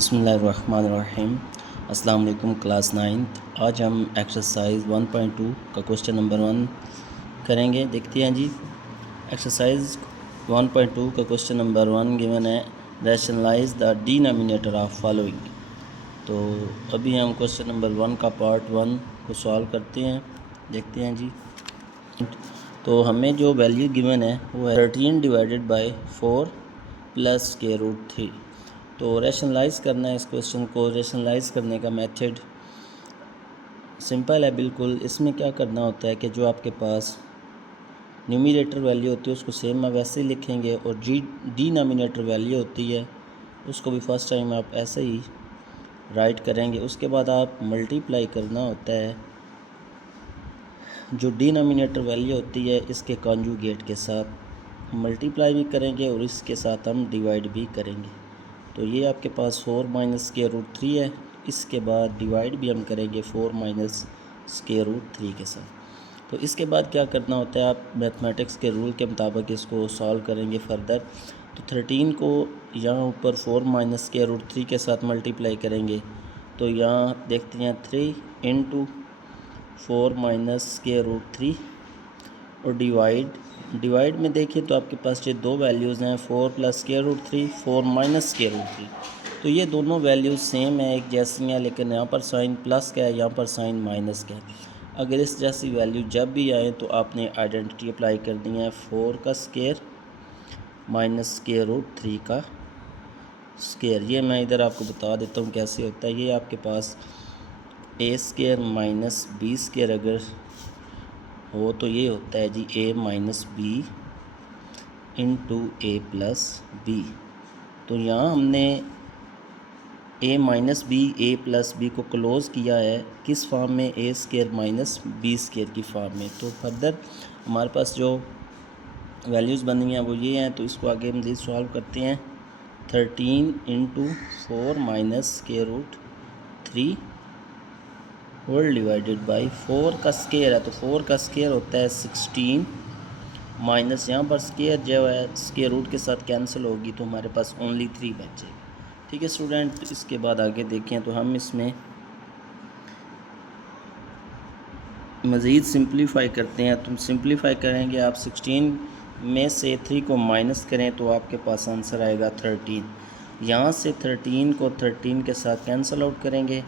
बिस्मिल्लाहिर्रहमानिर्रहीम। अस्सलाम वालेकुम क्लास 9th। आज हम एक्सरसाइज 1.2 का क्वेश्चन नंबर 1 करेंगे। देखते हैं जी। एक्सरसाइज 1.2 का क्वेश्चन नंबर 1 गिवन है, rationalise the denominator of following. तो अभी हम क्वेश्चन नंबर 1 का पार्ट 1 को सॉल्व करते हैं। देखते हैं जी। तो हमें जो वैल्यू गिवन है वो है 13 डिवाइडेड बाई 4 प्लस के रूट 3। तो रैशनलाइज करना है इस क्वेश्चन को। रैशनलाइज करने का मेथड सिंपल है बिल्कुल। इसमें क्या करना होता है कि जो आपके पास न्यूमरेटर वैल्यू होती है उसको सेम आप वैसे ही लिखेंगे, और डिनोमिनेटर वैल्यू होती है उसको भी फर्स्ट टाइम आप ऐसे ही राइट करेंगे। उसके बाद आप मल्टीप्लाई करना होता है जो डिनोमिनेटर वैल्यू होती है इसके कॉन्जुगेट के साथ मल्टीप्लाई भी करेंगे और इसके साथ हम डिवाइड भी करेंगे। तो ये आपके पास 4 माइनस स्क्वायर रूट 3 है। इसके बाद डिवाइड भी हम करेंगे 4 माइनस स्क्वायर रूट 3 के साथ। तो इसके बाद क्या करना होता है, आप मैथमेटिक्स के रूल के मुताबिक इसको सॉल्व करेंगे फर्दर। तो 13 को यहाँ ऊपर 4 माइनस स्क्वायर रूट 3 के साथ मल्टीप्लाई करेंगे। तो यहाँ देखते हैं 3 इंटू 4 माइनस स्क्वायर रूट 3 और डिवाइड में देखिए तो आपके पास ये दो वैल्यूज़ हैं, 4 plus square root 3, 4 minus square root 3। तो ये दोनों वैल्यूज़ सेम है, एक जैसी हैं, लेकिन यहाँ पर साइन प्लस का है, यहाँ पर साइन माइनस का है। अगर इस जैसी वैल्यू जब भी आए तो आपने आइडेंटिटी अप्लाई करनी है, 4 का स्क्वायर माइनस स्क्वायर रूट 3 का स्क्वायर। ये मैं इधर आपको बता देता हूँ कैसे होता है। ये आपके पास ए स्क्वायर माइनस बी स्क्वायर अगर हो तो ये होता है जी ए minus b into a plus B. तो यहाँ हमने ए माइनस बी ए प्लस बी को क्लोज़ किया है किस फॉर्म में, ए स्क्वायर माइनस बी स्क्वायर की फॉर्म में। तो फर्दर हमारे पास जो वैल्यूज़ बनी हैं वो ये हैं। तो इसको आगे मज़ीद सॉल्व करते हैं। 13 into 4 minus square root 3 whole divided by 4 का स्क्वायर है, तो 4 का स्क्वायर होता है 16 माइनस यहाँ पर स्क्वायर जो है स्क्वायर रूट के साथ कैंसिल होगी तो हमारे पास ओनली 3 बच जाएगी। ठीक है स्टूडेंट। इसके बाद आगे देखें तो हम इसमें मज़ीद सिंप्लीफाई करते हैं। तुम सिंप्लीफाई करेंगे, आप 16 में से 3 को माइनस करें तो आपके पास आंसर आएगा 13। यहाँ से 13 को 13 के साथ कैंसिल आउट करेंगे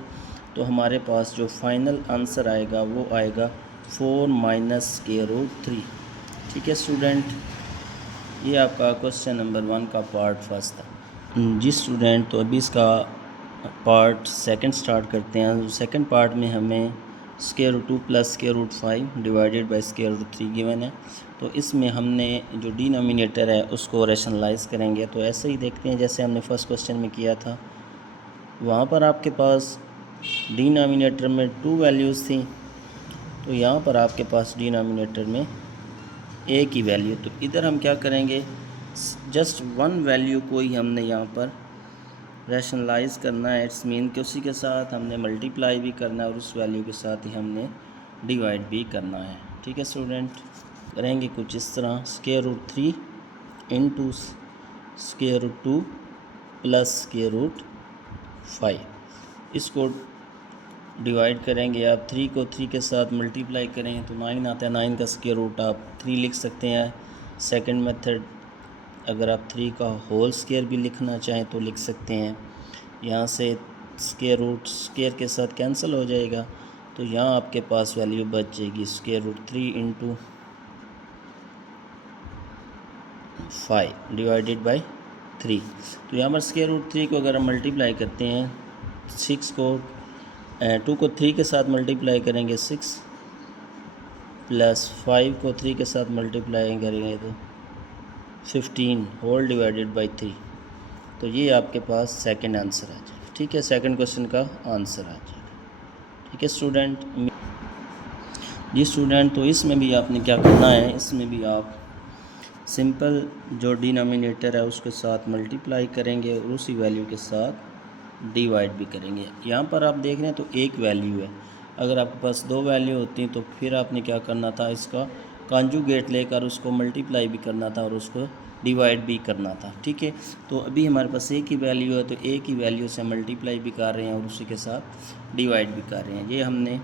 तो हमारे पास जो फाइनल आंसर आएगा वो आएगा 4 माइनस स्क्वायर रूट 3। ठीक है स्टूडेंट। ये आपका क्वेश्चन नंबर 1 का पार्ट फर्स्ट था जी स्टूडेंट। तो अभी इसका पार्ट सेकंड स्टार्ट करते हैं। सेकंड पार्ट में हमें square root 2 plus square root 5 divided by square root 3 given है। तो इसमें हमने जो डिनोमिनेटर है उसको रैशनलाइज करेंगे। तो ऐसे ही देखते हैं जैसे हमने फर्स्ट क्वेश्चन में किया था। वहाँ पर आपके पास डिनोमिनेटर में 2 वैल्यूज़ थी, तो यहाँ पर आपके पास डिनोमिनेटर में ए की वैल्यू। तो इधर हम क्या करेंगे, जस्ट 1 वैल्यू को ही हमने यहाँ पर रैशनलाइज करना है। इट्स मीन कि उसी के साथ हमने मल्टीप्लाई भी करना है और उस वैल्यू के साथ ही हमने डिवाइड भी करना है। ठीक है स्टूडेंट। करेंगे कुछ इस तरह, square root 3 into square root 2 plus square root 5। इसको डिवाइड करेंगे। आप 3 को 3 के साथ मल्टीप्लाई करेंगे तो 9 आता है। 9 का स्क्वायर रूट आप 3 लिख सकते हैं। सेकंड मेथड, अगर आप 3 का होल स्क्वायर भी लिखना चाहें तो लिख सकते हैं। यहाँ से स्क्वायर रूट स्क्वायर के साथ कैंसिल हो जाएगा तो यहाँ आपके पास वैल्यू बच जाएगी square root 3 into 5 divided by 3। तो यहाँ पर स्क्वायर रूट 3 को अगर हम मल्टीप्लाई करते हैं, 6 को 2 को 3 के साथ मल्टीप्लाई करेंगे 6 प्लस 5 को 3 के साथ मल्टीप्लाई करेंगे तो 15 होल डिवाइडेड बाई 3। तो ये आपके पास सेकंड आंसर आ जाएगा। ठीक है, सेकंड क्वेश्चन का आंसर आ जाएगा। ठीक है स्टूडेंट। जी स्टूडेंट, तो इसमें भी आपने क्या करना है, इसमें भी आप सिंपल जो डिनोमिनेटर है उसके साथ मल्टीप्लाई करेंगे और उसी वैल्यू के साथ डिवाइड भी करेंगे। यहाँ पर आप देख रहे हैं तो एक वैल्यू है। अगर आपके पास 2 वैल्यू होती तो फिर आपने क्या करना था, इसका कॉन्जुगेट लेकर उसको मल्टीप्लाई भी करना था और उसको डिवाइड भी करना था। ठीक है, तो अभी हमारे पास ए की वैल्यू है, तो ए की वैल्यू से मल्टीप्लाई भी कर रहे हैं और उसी के साथ डिवाइड भी कर रहे हैं। ये हमने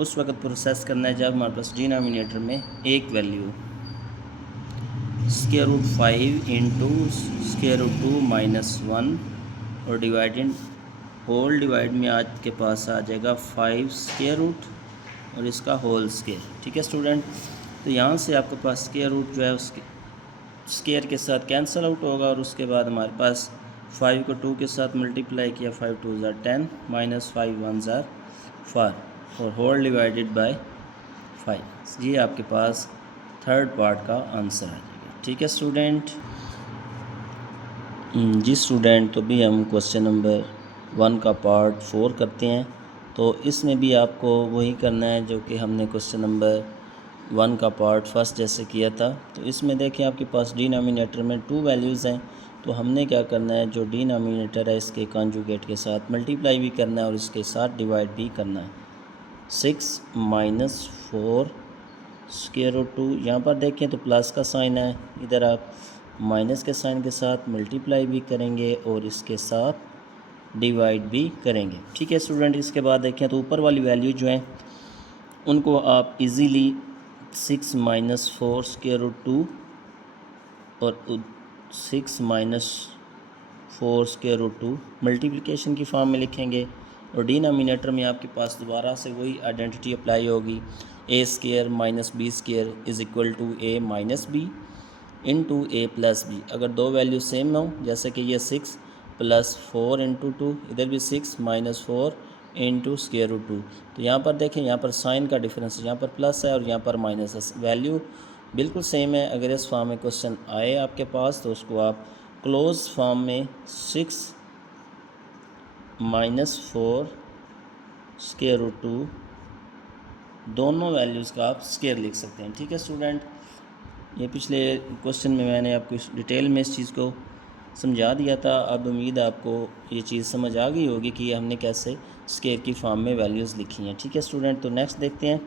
उस वक्त प्रोसेस करना है जब हमारे पास डिनोमिनेटर में एक value square root 5 into square root 2 minus 1 और डिवाइडेड होल डिवाइड में आज के पास आ जाएगा 5 स्क्वायर रूट और इसका होल स्क्वायर। ठीक है स्टूडेंट, तो यहाँ से आपके पास स्क्वायर रूट जो है उसके स्क्वायर के साथ कैंसिल आउट होगा और उसके बाद हमारे पास 5 को 2 के साथ मल्टीप्लाई किया, 5 2 ज़ार 10 माइनस 5 1 ज़ार 4 और होल डिवाइडेड बाय 5। ये आपके पास थर्ड पार्ट का आंसर आ जाएगा। ठीक है स्टूडेंट। जी स्टूडेंट, तो भी हम क्वेश्चन नंबर 1 का पार्ट 4 करते हैं। तो इसमें भी आपको वही करना है जो कि हमने क्वेश्चन नंबर 1 का पार्ट फर्स्ट जैसे किया था। तो इसमें देखें आपके पास डिनोमिनेटर में 2 वैल्यूज़ हैं, तो हमने क्या करना है, जो डिनोमिनेटर है इसके कॉन्जुगेट के साथ मल्टीप्लाई भी करना है और इसके साथ डिवाइड भी करना है। 6 माइनस 4 स्क्वायर रूट 2, यहाँ पर देखें तो प्लस का साइन है, इधर आप माइनस के साइन के साथ मल्टीप्लाई भी करेंगे और इसके साथ डिवाइड भी करेंगे। ठीक है स्टूडेंट, इसके बाद देखें तो ऊपर वाली वैल्यू जो है उनको आप इजीली 6 माइनस 4 स्क्वायर रूट 2 और 6 माइनस 4 स्क्वायर रूट 2 मल्टीप्लिकेशन की फॉर्म में लिखेंगे और डिनोमिनेटर में आपके पास दोबारा से वही आइडेंटिटी अप्लाई होगी, a square minus b square is equal to a minus b into a plus b. अगर दो वैल्यू सेम हो, जैसे कि ये 6 प्लस 4 इंटू 2, इधर भी 6 माइनस 4 इंटू स्क्वायर रूट 2, तो यहाँ पर देखें यहाँ पर साइन का डिफरेंस है, यहाँ पर प्लस है और यहाँ पर माइनस है, वैल्यू बिल्कुल सेम है। अगर इस फॉर्म में क्वेश्चन आए आपके पास तो उसको आप क्लोज फॉर्म में 6 माइनस 4 स्क्वायर रूट 2 दोनों वैल्यूज़ का आप स्क्वायर लिख सकते हैं। ठीक है स्टूडेंट, ये पिछले क्वेश्चन में मैंने आपको डिटेल में इस चीज़ को समझा दिया था। अब उम्मीद है आपको ये चीज़ समझ आ गई होगी कि हमने कैसे स्क्वायर की फॉर्म में वैल्यूज़ लिखी हैं। ठीक है स्टूडेंट, तो नेक्स्ट देखते हैं।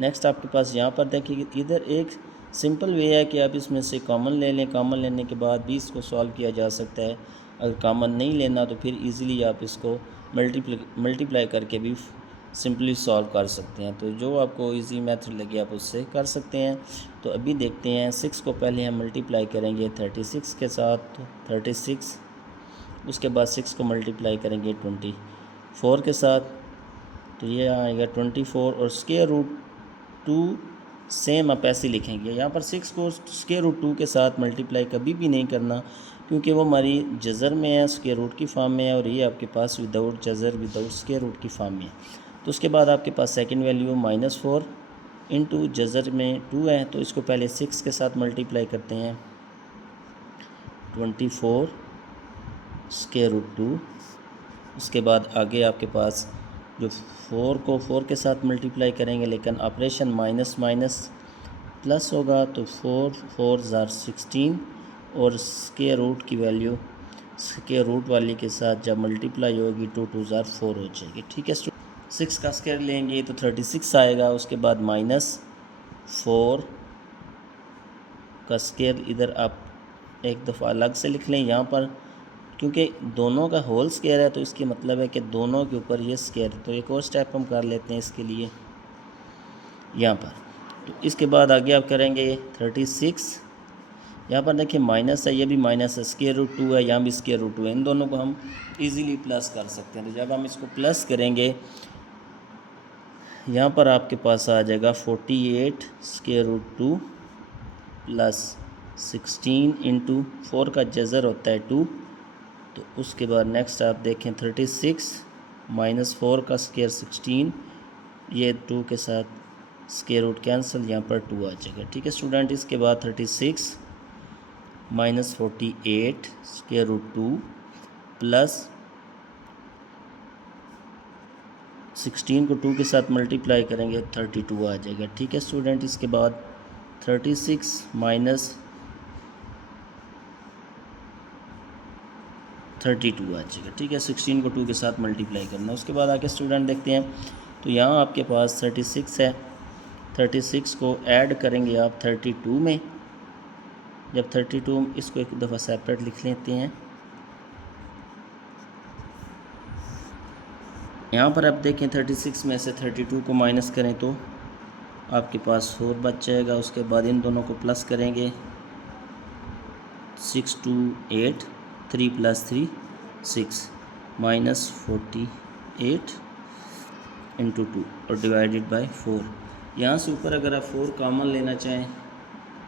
नेक्स्ट आपके पास यहाँ पर देखिए इधर एक सिंपल वे है कि आप इसमें से कॉमन ले लें, कॉमन लेने के बाद भी इसको सॉल्व किया जा सकता है। अगर कॉमन नहीं लेना तो फिर ईज़िली आप इसको मल्टीप्लाई करके भी सिंपली सॉल्व कर सकते हैं। तो जो आपको इजी मेथड लगे आप उससे कर सकते हैं। तो अभी देखते हैं 6 को पहले हम मल्टीप्लाई करेंगे 36 के साथ, तो 36, उसके बाद 6 को मल्टीप्लाई करेंगे 24 के साथ, तो ये आएगा 24 और स्क्वायर रूट 2 सेम आप ऐसे लिखेंगे। यहाँ पर 6 को स्क्वायर रूट 2 के साथ मल्टीप्लाई कभी भी नहीं करना क्योंकि वो हमारी जज़र में है, स्क्वायर रूट की फॉर्म में है और ये आपके पास विदाउट जज़र विदाउट स्क्वायर रूट की फॉर्म में है। तो उसके बाद आपके पास सेकंड वैल्यू -4 इंटू जज़र में 2 है, तो इसको पहले 6 के साथ मल्टीप्लाई करते हैं 24 स्क्वायर रूट 2। उसके बाद आगे आपके पास जो 4 को 4 के साथ मल्टीप्लाई करेंगे लेकिन ऑपरेशन माइनस माइनस प्लस होगा, तो 4 4 ज़ार 16 और स्क्वायर रूट की वैल्यू स्क्वायर रूट वाली के साथ जब मल्टीप्लाई होगी 2 2 ज़ार 4 हो जाएगी। ठीक है, 6 का स्क्वायर लेंगे तो 36 आएगा। उसके बाद -4 का स्क्वायर इधर आप एक दफ़ा अलग से लिख लें यहाँ पर, क्योंकि दोनों का होल स्क्वायर है तो इसकी मतलब है कि दोनों के ऊपर ये स्क्वायर। तो एक और स्टेप हम कर लेते हैं इसके लिए यहाँ पर। तो इसके बाद आगे आप करेंगे 36, यहाँ पर देखिए माइनस है, ये भी माइनस है, स्क्वायर रूट 2 है, यहाँ भी स्क्वायर रूट 2 है, इन दोनों को हम इजीली प्लस कर सकते हैं। तो जब हम इसको प्लस करेंगे यहाँ पर आपके पास आ जाएगा 48 स्क्वायर रूट 2 प्लस 16 इंटू 4 का जज़र होता है 2। तो उसके बाद नेक्स्ट आप देखें 36 -4 का स्क्वायर 16, ये 2 के साथ स्क्वायर रूट कैंसिल, यहाँ पर 2 आ जाएगा। ठीक है स्टूडेंट, इसके बाद 36 -48 स्क्वायर रूट 2 प्लस 16 को 2 के साथ मल्टीप्लाई करेंगे 32 आ जाएगा। ठीक है स्टूडेंट, इसके बाद 36 माइनस 32 आ जाएगा। ठीक है, 16 को 2 के साथ मल्टीप्लाई करना। उसके बाद आगे स्टूडेंट देखते हैं, तो यहाँ आपके पास 36 है, 36 को ऐड करेंगे आप 32 में, जब 32, इसको एक दफ़ा सेपरेट लिख लेते हैं। यहाँ पर आप देखें 36 में से 32 को माइनस करें तो आपके पास 4 बच जाएगा। उसके बाद इन दोनों को प्लस करेंगे, 6 2 8, 3 + 3 6 -48 × 2 और डिवाइडेड बाय 4। यहाँ से ऊपर अगर आप 4 कॉमन लेना चाहें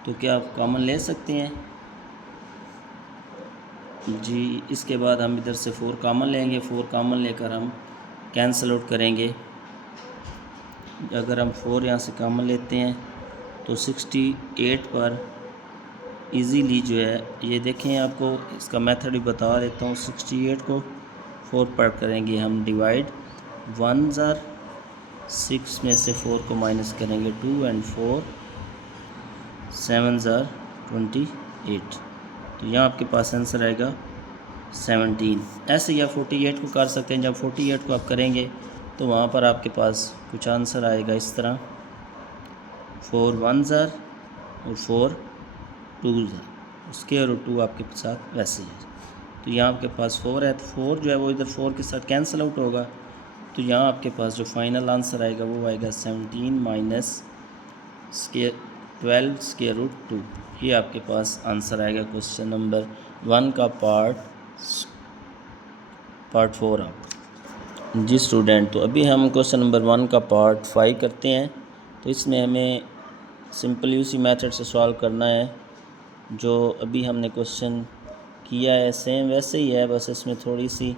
तो क्या आप कॉमन ले सकते हैं जी। इसके बाद हम इधर से 4 कॉमन लेंगे, 4 कॉमन लेकर हम कैंसल आउट करेंगे। अगर हम 4 यहाँ से कॉमन लेते हैं तो 68 पर इजीली जो है, ये देखें आपको इसका मेथड भी बता देता हूँ। 68 को 4 पर करेंगे हम डिवाइड, 1 ज़ार 6 में से 4 को माइनस करेंगे 2 एंड 4 7 ज़ार 28। तो यहाँ आपके पास आंसर आएगा 17। ऐसे ही आप 48 को कर सकते हैं। जब 48 को आप करेंगे तो वहाँ पर आपके पास कुछ आंसर आएगा इस तरह, 4 1 ज़ार और 4 2 ज़ार, स्क्वायर रूट 2 आपके साथ वैसे ही है। तो यहाँ आपके पास 4 है, तो 4 जो है वो इधर 4 के साथ कैंसिल आउट होगा। तो यहाँ आपके पास जो फाइनल आंसर आएगा वो आएगा 17 माइनस 12 स्क्वायर रूट 2। ये आपके पास आंसर आएगा क्वेश्चन नंबर 1 का पार्ट 4 आप जी स्टूडेंट। तो अभी हम क्वेश्चन नंबर 1 का पार्ट 5 करते हैं। तो इसमें हमें सिंपली उसी मेथड से सॉल्व करना है जो अभी हमने क्वेश्चन किया है, सेम वैसे ही है, बस इसमें थोड़ी सी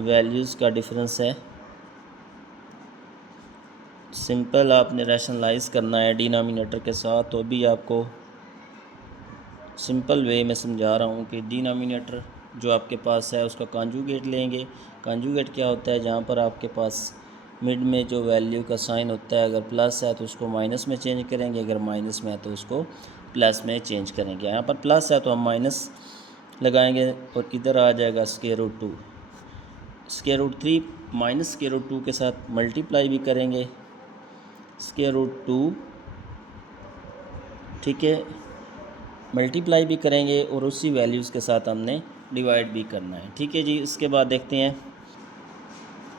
वैल्यूज़ का डिफरेंस है। सिंपल आपने रैशनलाइज करना है डिनोमिनेटर के साथ। तो अभी आपको सिंपल वे में समझा रहा हूँ कि डिनोमिनेटर जो आपके पास है उसका कॉन्जुगेट लेंगे। कॉन्जुगेट क्या होता है, जहाँ पर आपके पास मिड में जो वैल्यू का साइन होता है, अगर प्लस है तो उसको माइनस में चेंज करेंगे, अगर माइनस में है तो उसको प्लस में चेंज करेंगे। यहाँ पर प्लस है तो हम माइनस लगाएंगे और इधर आ जाएगा square root 2। Square root 3 minus square root 2 के साथ मल्टीप्लाई भी करेंगे, स्क्वायर रूट 2, ठीक है, मल्टीप्लाई भी करेंगे और उसी वैल्यूज़ के साथ हमने डिवाइड भी करना है, ठीक है जी। इसके बाद देखते हैं,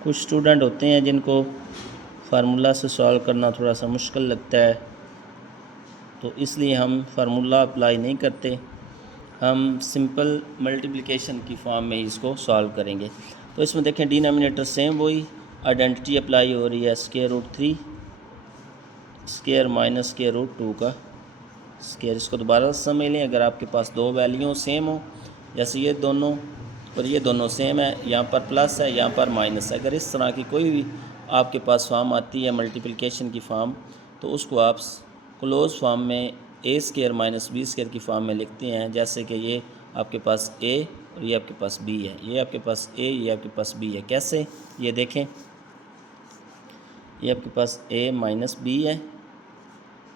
कुछ स्टूडेंट होते हैं जिनको फार्मूला से सॉल्व करना थोड़ा सा मुश्किल लगता है, तो इसलिए हम फार्मूला अप्लाई नहीं करते, हम सिंपल मल्टीप्लिकेशन की फॉर्म में इसको सॉल्व करेंगे। तो इसमें देखें डिनोमिनेटर सेम वही आइडेंटिटी अप्लाई हो रही है, square root 3 square minus square root 2 का स्क्वायर। इसको दोबारा समझ लें, अगर आपके पास दो वैल्यू सेम हो, जैसे ये दोनों और ये दोनों सेम है, यहाँ पर प्लस है यहाँ पर माइनस है, अगर इस तरह की कोई भी आपके पास फॉर्म आती है मल्टीप्लिकेशन की फॉर्म, तो उसको आप क्लोज फॉर्म में ए स्क्वायर माइनस बी स्क्वायर की फॉर्म में लिखते हैं। जैसे कि ये आपके पास ए और ये आपके पास बी है, ये आपके पास ए, ये आपके पास बी है। कैसे, ये देखें, ये आपके पास ए माइनस बी है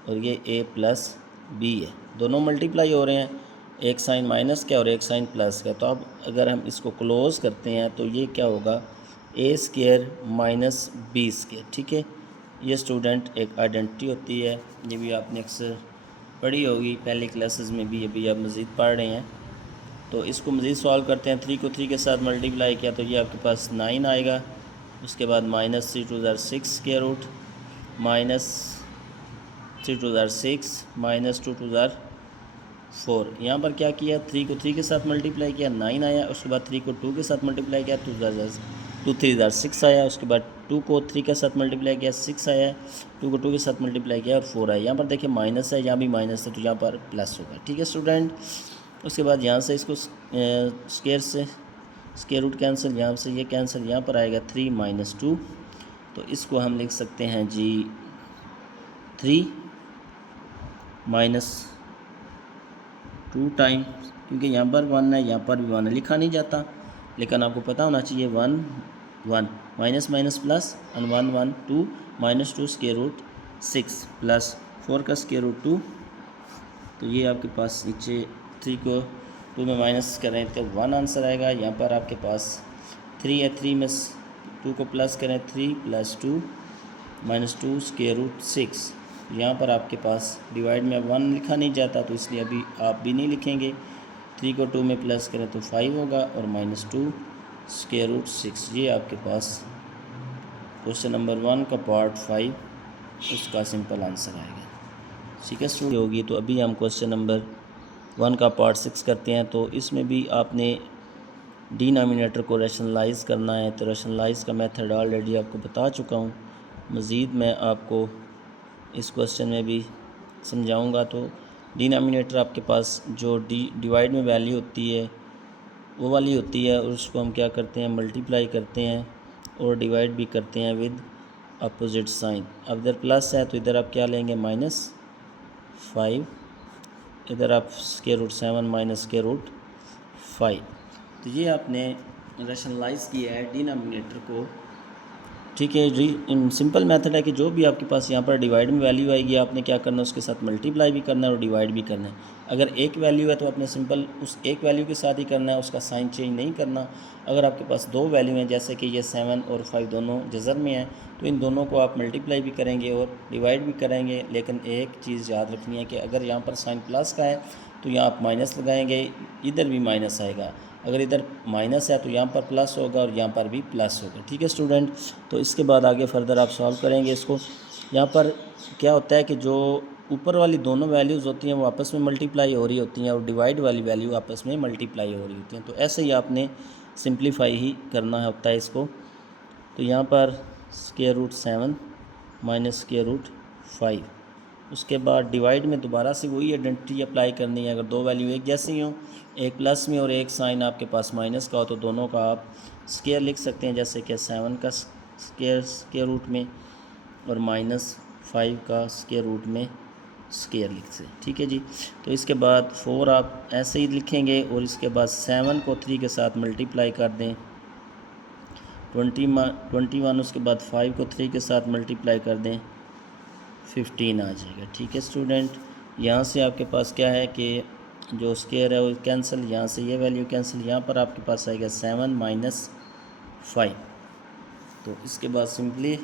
और ये ए प्लस बी है, दोनों मल्टीप्लाई हो रहे हैं, एक साइन माइनस का और एक साइन प्लस का। तो अब अगर हम इसको क्लोज करते हैं तो ये क्या होगा, ए स्क्वायर माइनस बी स्क्वायर, ठीक है। ये स्टूडेंट एक आइडेंटिटी होती है, ये भी आपने अक्सर पढ़ी होगी पहले क्लासेस में भी, अभी आप मज़ीद पढ़ रहे हैं। तो इसको मज़ीद सॉल्व करते हैं, 3 को 3 के साथ मल्टीप्लाई किया तो ये आपके पास 9 आएगा। उसके बाद माइनस 3 2 ज़ार 6 स्क्वायर रूट माइनस 3 2 ज़ार 6 माइनस 2 2 ज़ार 4। यहाँ पर क्या किया, 3 को 3 के साथ मल्टीप्लाई किया 9 आया। उसके बाद 3 को 2 के साथ मल्टीप्लाई किया 2 3 ज़ार 6 आया। उसके बाद 2 को 3 के साथ मल्टीप्लाई किया 6 आया, 2 को 2 के साथ मल्टीप्लाई किया और 4 आया। यहाँ पर देखिए माइनस है, यहाँ भी माइनस है तो यहाँ पर प्लस होगा, ठीक है स्टूडेंट। उसके बाद यहाँ से इसको स्क्वायर से स्क्वायर रूट कैंसिल, यहाँ से ये कैंसिल, यहाँ पर आएगा 3 माइनस 2। तो इसको हम लिख सकते हैं जी 3 माइनस 2 टाइम, क्योंकि यहाँ पर 1 है यहाँ पर भी 1 है, लिखा नहीं जाता, लेकिन आपको पता होना चाहिए 1 1 माइनस माइनस प्लस और 1 1 2 माइनस 2 स्क्वायर रूट 6 प्लस 4 का स्क्वायर रूट 2। तो ये आपके पास नीचे 3 को 2 में माइनस करें तो 1 आंसर आएगा। यहाँ पर आपके पास 3 है, 3 में 2 को प्लस करें 3 + 2 - 2 स्क्वायर रूट 6 यहाँ पर आपके पास डिवाइड में 1 लिखा नहीं जाता, तो इसलिए अभी आप भी नहीं लिखेंगे। 3 को 2 में प्लस करें तो 5 होगा और -2 स्क्वायर रूट 6। ये आपके पास क्वेश्चन नंबर 1 का पार्ट 5 उसका सिंपल आंसर आएगा। ठीक है स्टूडेंट होगी। तो अभी हम क्वेश्चन नंबर 1 का पार्ट 6 करते हैं। तो इसमें भी आपने डिनोमिनेटर को रैशनलाइज करना है। तो रैशनलाइज का मेथड ऑलरेडी आपको बता चुका हूँ, मज़ीद मैं आपको इस क्वेश्चन में भी समझाऊंगा। तो डिनोमिनेटर आपके पास जो डिवाइड में वैल्यू होती है वो वाली होती है, और उसको हम क्या करते हैं, मल्टीप्लाई करते हैं और डिवाइड भी करते हैं विद अपोजिट साइन। अब इधर प्लस है तो इधर आप क्या लेंगे, -5, इधर आप square root 7 minus square root 5। तो ये आपने रैशनलाइज किया है डिनोमिनेटर को। ठीक है जी। सिंपल मेथड है कि जो भी आपके पास यहाँ पर डिवाइड में वैल्यू आएगी आपने क्या करना है, उसके साथ मल्टीप्लाई भी करना है और डिवाइड भी करना है। अगर एक वैल्यू है तो आपने सिंपल उस एक वैल्यू के साथ ही करना है, उसका साइन चेंज नहीं करना। अगर आपके पास 2 वैल्यू हैं, जैसे कि ये 7 और 5 दोनों जज़र में हैं, तो इन दोनों को आप मल्टीप्लाई भी करेंगे और डिवाइड भी करेंगे। लेकिन एक चीज़ याद रखनी है कि अगर यहाँ पर साइन प्लस का है तो यहाँ आप माइनस लगाएंगे, इधर भी माइनस आएगा। अगर इधर माइनस है तो यहाँ पर प्लस होगा और यहाँ पर भी प्लस होगा। ठीक है स्टूडेंट। तो इसके बाद आगे फर्दर आप सॉल्व करेंगे इसको। यहाँ पर क्या होता है कि जो ऊपर वाली दोनों वैल्यूज़ होती हैं वो आपस में मल्टीप्लाई हो रही होती हैं और डिवाइड वाली वैल्यू आपस में मल्टीप्लाई हो रही होती हैं। तो ऐसे ही आपने सिंप्लीफाई ही करना होता है इसको। तो यहाँ पर square root 7 minus square root 5, उसके बाद डिवाइड में दोबारा से वही आइडेंटिटी अप्लाई करनी है। अगर 2 वैल्यू एक जैसी हों, एक प्लस में और एक साइन आपके पास माइनस का हो, तो दोनों का आप स्क्वायर लिख सकते हैं, जैसे कि 7 का स्क्वायर रूट में और -5 का स्क्वायर रूट में स्क्वायर लिख से। ठीक है जी। तो इसके बाद 4 आप ऐसे ही लिखेंगे और इसके बाद 7 को 3 के साथ मल्टीप्लाई कर दें, 21। उसके बाद 5 को 3 के साथ मल्टीप्लाई कर दें, 15 आ जाएगा। ठीक है स्टूडेंट। यहाँ से आपके पास क्या है कि जो स्क्वायर है वो कैंसिल, यहाँ से ये वैल्यू कैंसिल, यहाँ पर आपके पास आएगा 7 माइनस 5। तो इसके बाद सिंपली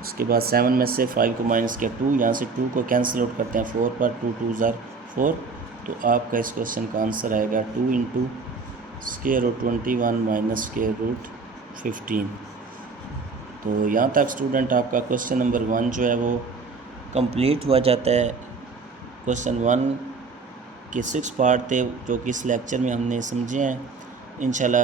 उसके बाद 7 में से 5 को माइनस किया 2, यहाँ से 2 को कैंसिल आउट करते हैं 4 पर, 2 2 ज़ार 4। तो आपका इस क्वेश्चन का आंसर आएगा 2 into square root 21 minus square root 15। तो यहाँ तक स्टूडेंट आपका क्वेश्चन नंबर 1 जो है वो कंप्लीट हुआ जाता है। क्वेश्चन 1 के 6 पार्ट थे जो कि इस लेक्चर में हमने समझे हैं। इंशाल्लाह